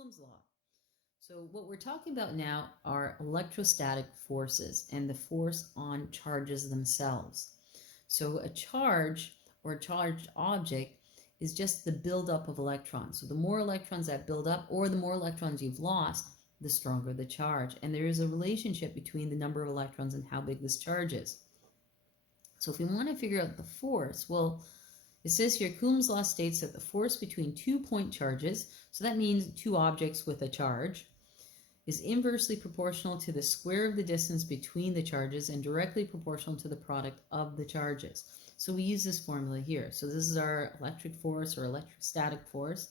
Coulomb's law. So what we're talking about now are electrostatic forces and the force on charges themselves. So a charge or a charged object is just the buildup of electrons. So the more electrons that build up or the more electrons you've lost, the stronger the charge. And there is a relationship between the number of electrons and how big this charge is. So if we want to figure out the force, well, it says here, Coulomb's law states that the force between 2-point charges, so that means two objects with a charge, is inversely proportional to the square of the distance between the charges and directly proportional to the product of the charges. So we use this formula here. So this is our electric force or electrostatic force.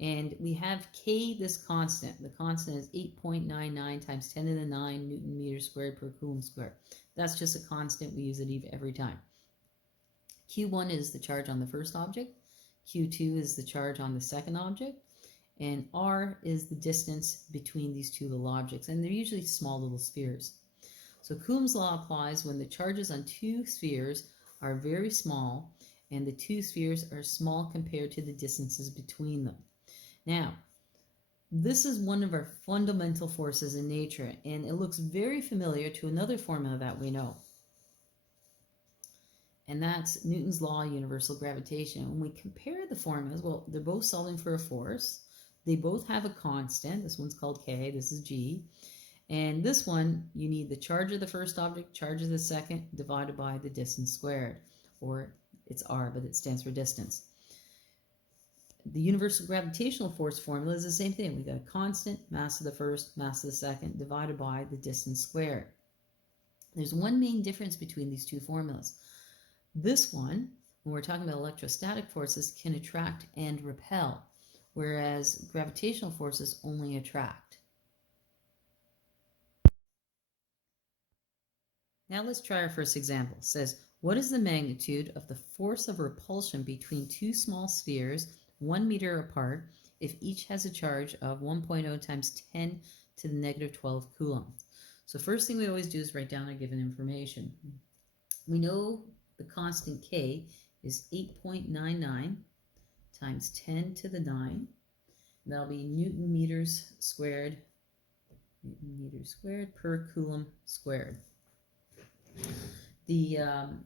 And we have K, this constant. The constant is 8.99 times 10 to the 9 Newton meters squared per Coulomb squared. That's just a constant. We use it every time. Q1 is the charge on the first object. Q2 is the charge on the second object. And R is the distance between these two little objects. And they're usually small little spheres. So Coulomb's law applies when the charges on two spheres are very small and the two spheres are small compared to the distances between them. Now, this is one of our fundamental forces in nature, and it looks very familiar to another formula that we know. And that's Newton's law of universal gravitation. When we compare the formulas, well, they're both solving for a force. They both have a constant. This one's called K, this is G. And this one, you need the charge of the first object, charge of the second, divided by the distance squared. Or it's R, but it stands for distance. The universal gravitational force formula is the same thing. We got a constant, mass of the first, mass of the second, divided by the distance squared. There's one main difference between these two formulas. This one, when we're talking about electrostatic forces, can attract and repel, whereas gravitational forces only attract. Now let's try our first example. It says, what is the magnitude of the force of repulsion between two small spheres 1 meter apart if each has a charge of 1.0 times 10 to the negative 12 Coulomb? So first thing we always do is write down our given information. We know the constant K is 8.99 times 10 to the 9. That'll be Newton meters squared per Coulomb squared. The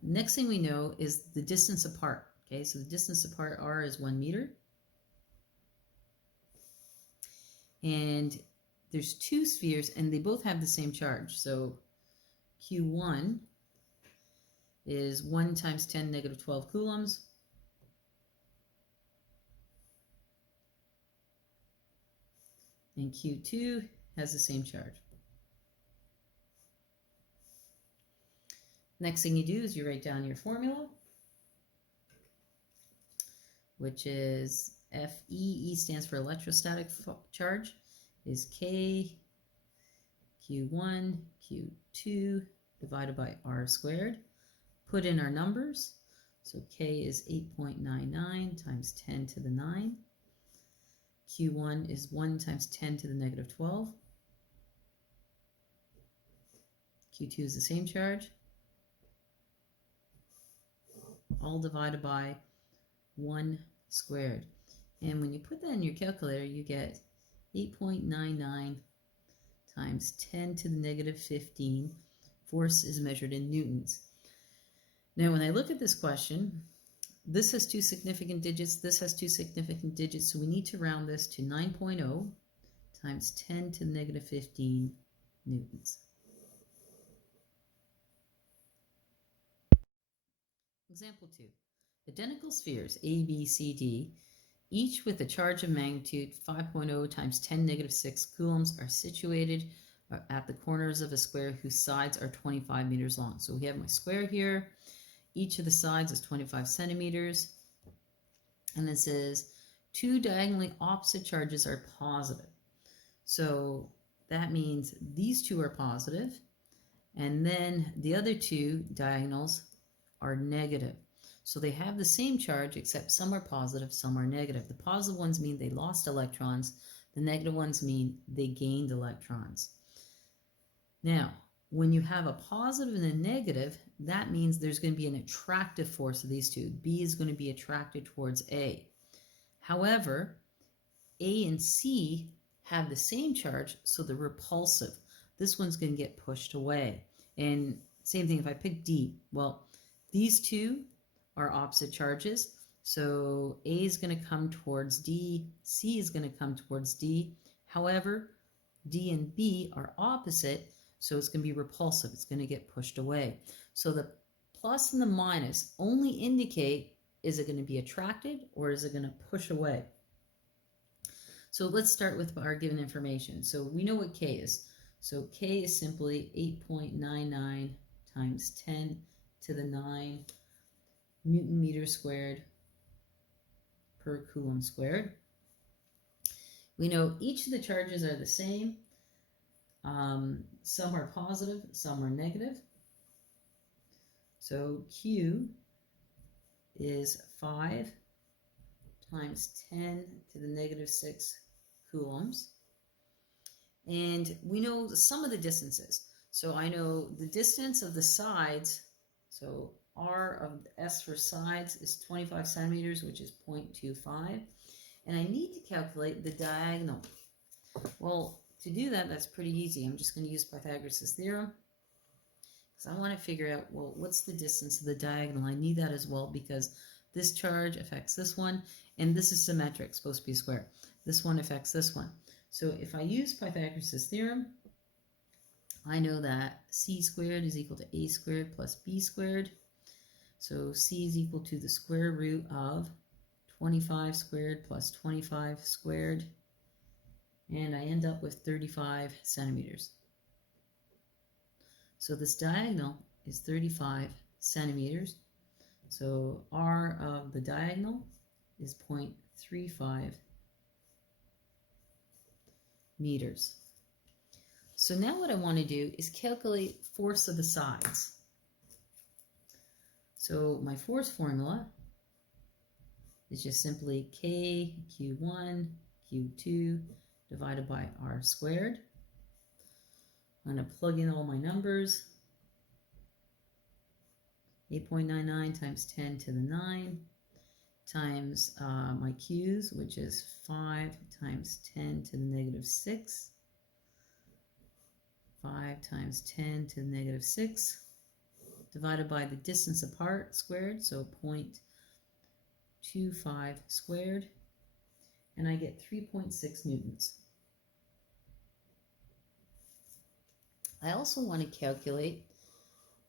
next thing we know is the distance apart. Okay, so the distance apart, R, is 1 meter. And there's two spheres, and they both have the same charge. So Q1 is 1 times 10 negative 12 coulombs. And Q2 has the same charge. Next thing you do is you write down your formula, which is Fe. E stands for electrostatic charge, is K Q1 Q2 divided by R squared. Put in our numbers. So K is 8.99 times 10 to the 9. Q1 is 1 times 10 to the negative 12. Q2 is the same charge. All divided by 1 squared. And when you put that in your calculator, you get 8.99 times 10 to the negative 15. Force is measured in newtons. Now, when I look at this question, this has two significant digits, this has two significant digits, so we need to round this to 9.0 times 10 to the negative 15 newtons. Example 2. Identical spheres A, B, C, D, each with a charge of magnitude 5.0 times 10 negative 6 coulombs, are situated at the corners of a square whose sides are 25 meters long. So we have my square here. Each of the sides is 25 centimeters. And it says two diagonally opposite charges are positive. So that means these two are positive, and then the other two diagonals are negative. So they have the same charge, except some are positive, some are negative. The positive ones mean they lost electrons. The negative ones mean they gained electrons. Now, when you have a positive and a negative, that means there's going to be an attractive force of these two. B is going to be attracted towards A. However, A and C have the same charge, so they're repulsive. This one's going to get pushed away. And same thing if I pick D. Well, these two are opposite charges. So A is going to come towards D, C is going to come towards D. However, D and B are opposite, so it's going to be repulsive. It's going to get pushed away. So the plus and the minus only indicate, is it going to be attracted or is it going to push away? So let's start with our given information. So we know what K is. So K is simply 8.99 times 10 to the 9 Newton meter squared per Coulomb squared. We know each of the charges are the same. Some are positive, some are negative. So Q is 5 times 10 to the negative 6 coulombs. And we know some of the distances. So I know the distance of the sides, so R of S for sides is 25 centimeters, which is 0.25. And I need to calculate the diagonal. Well, to do that, that's pretty easy. I'm just going to use Pythagoras' theorem. Because I want to figure out, well, what's the distance of the diagonal? I need that as well because this charge affects this one, and this is symmetric, supposed to be a square. This one affects this one. So if I use Pythagoras' theorem, I know that C squared is equal to A squared plus B squared. So C is equal to the square root of 25 squared plus 25 squared. And I end up with 35 centimeters. So this diagonal is 35 centimeters. So R of the diagonal is 0.35 meters. So now what I want to do is calculate force of the sides. So my force formula is just simply K Q1 Q2 divided by R squared. I'm going to plug in all my numbers. 8.99 times 10 to the 9 times my Q's, which is 5 times 10 to the negative 6. 5 times 10 to the negative 6 divided by the distance apart squared, so 0.25 squared, and I get 3.6 newtons. I also want to calculate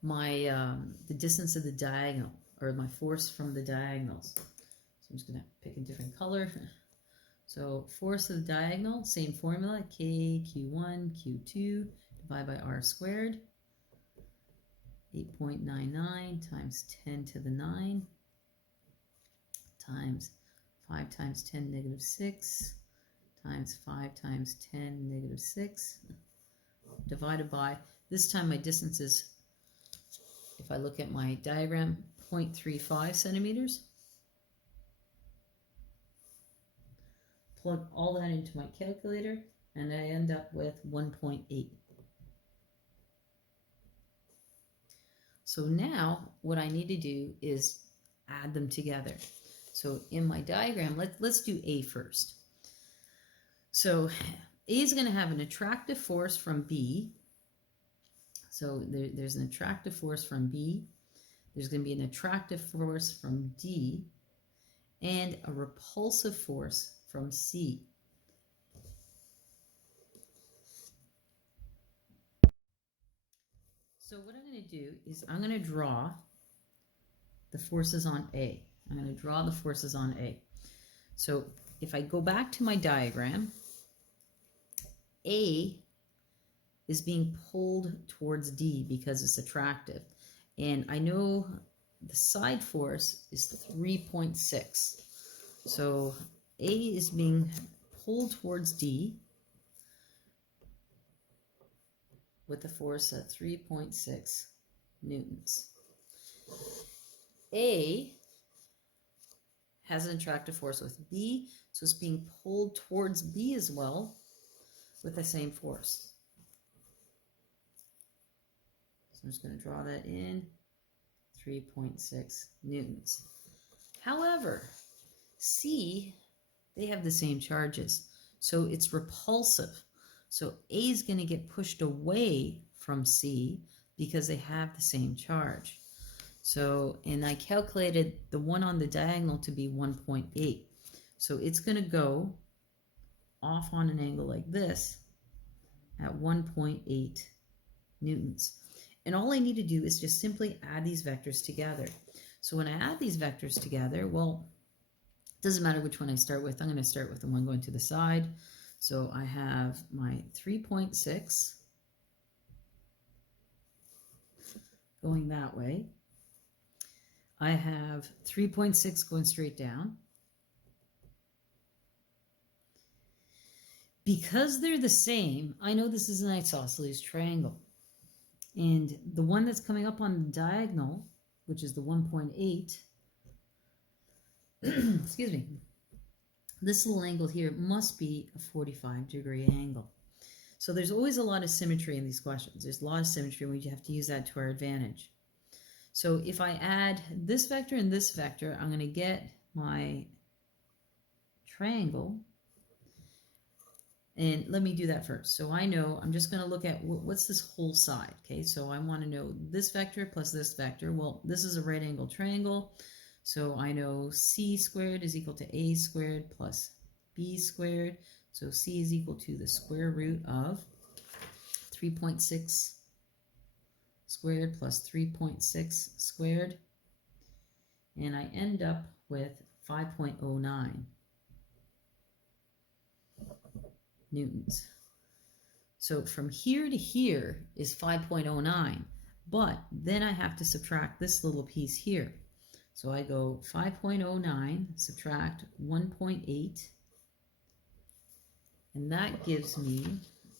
my the distance of the diagonal, or my force from the diagonals. So I'm just going to pick a different color. So force of the diagonal, same formula, K Q1 Q2 divided by R squared. 8.99 times 10 to the 9 times 5 times 10 negative 6 times 5 times 10 negative 6 divided by, this time my distance is, if I look at my diagram, 0.35 centimeters. Plug all that into my calculator and I end up with 1.8. So now what I need to do is add them together. So in my diagram, let's do A first. So A is going to have an attractive force from B. So there's an attractive force from B. There's going to be an attractive force from D and a repulsive force from C. So what I'm going to do is I'm going to draw the forces on A. I'm going to draw the forces on A. So if I go back to my diagram, A is being pulled towards D because it's attractive. And I know the side force is 3.6. So A is being pulled towards D with a force of 3.6 newtons. A has an attractive force with B, so it's being pulled towards B as well with the same force. So I'm just going to draw that in, 3.6 newtons. However, C, they have the same charges. So it's repulsive. So A is going to get pushed away from C because they have the same charge. So, and I calculated the one on the diagonal to be 1.8. So it's going to go off on an angle like this at 1.8 newtons. And all I need to do is just simply add these vectors together. So when I add these vectors together, well, it doesn't matter which one I start with. I'm going to start with the one going to the side. So I have my 3.6 going that way. I have 3.6 going straight down. Because they're the same, I know this is an isosceles triangle. And the one that's coming up on the diagonal, which is the 1.8, excuse me, this little angle here must be a 45-degree angle. So there's always a lot of symmetry in these questions. There's a lot of symmetry, and we have to use that to our advantage. So if I add this vector and this vector, I'm going to get my triangle. And let me do that first. So I know I'm just going to look at what's this whole side. Okay, so I want to know this vector plus this vector. Well, this is a right angle triangle. So I know C squared is equal to A squared plus B squared. So C is equal to the square root of 3.6 squared plus 3.6 squared. And I end up with 5.09 newtons. So from here to here is 5.09, but then I have to subtract this little piece here. So I go 5.09, subtract 1.8, and that gives me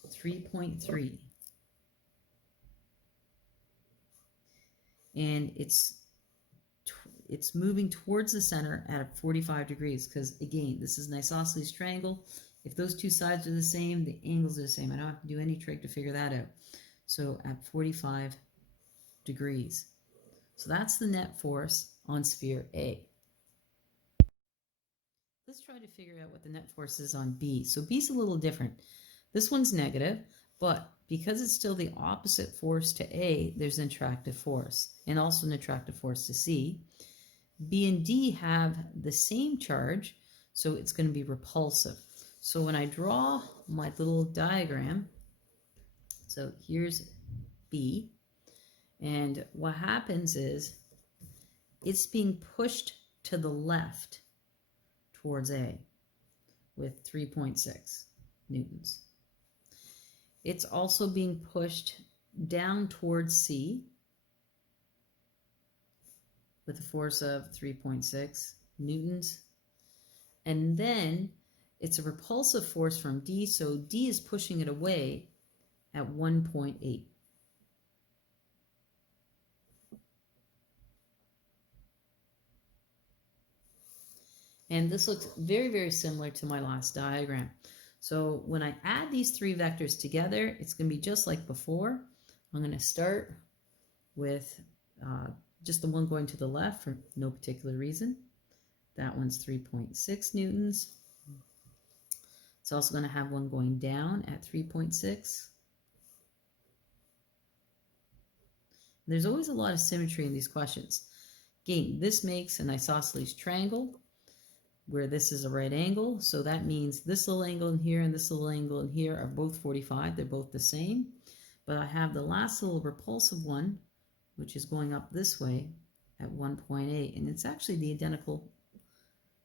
3.3. And it's moving towards the center at 45 degrees because, again, this is an isosceles triangle. If those two sides are the same, the angles are the same. I don't have to do any trick to figure that out. So at 45 degrees. So that's the net force on sphere A. Let's try to figure out what the net force is on B. So B's a little different. This one's negative, but because it's still the opposite force to A, there's an attractive force, and also an attractive force to C. B and D have the same charge, so it's going to be repulsive. So when I draw my little diagram, so here's B, and what happens is it's being pushed to the left towards A with 3.6 newtons. It's also being pushed down towards C with a force of 3.6 newtons. And then it's a repulsive force from D, so D is pushing it away at 1.8. And this looks very, very similar to my last diagram. So when I add these three vectors together, it's going to be just like before. I'm going to start with just the one going to the left for no particular reason. That one's 3.6 newtons. It's also going to have one going down at 3.6. There's always a lot of symmetry in these questions. Again, this makes an isosceles triangle where this is a right angle. So that means this little angle in here and this little angle in here are both 45. They're both the same. But I have the last little repulsive one, which is going up this way at 1.8. And it's actually the identical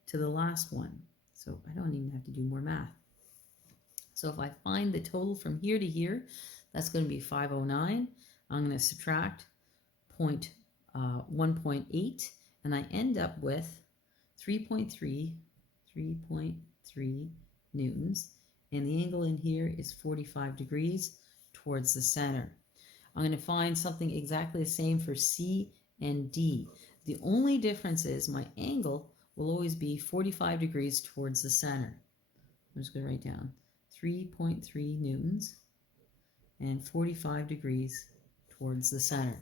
to the last one. So I don't even have to do more math. So if I find the total from here to here, that's going to be 509. I'm going to subtract 1.8, and I end up with 3.3 newtons, and the angle in here is 45 degrees towards the center. I'm going to find something exactly the same for C and D. The only difference is my angle will always be 45 degrees towards the center. I'm just going to write down 3.3 newtons and 45 degrees towards the center.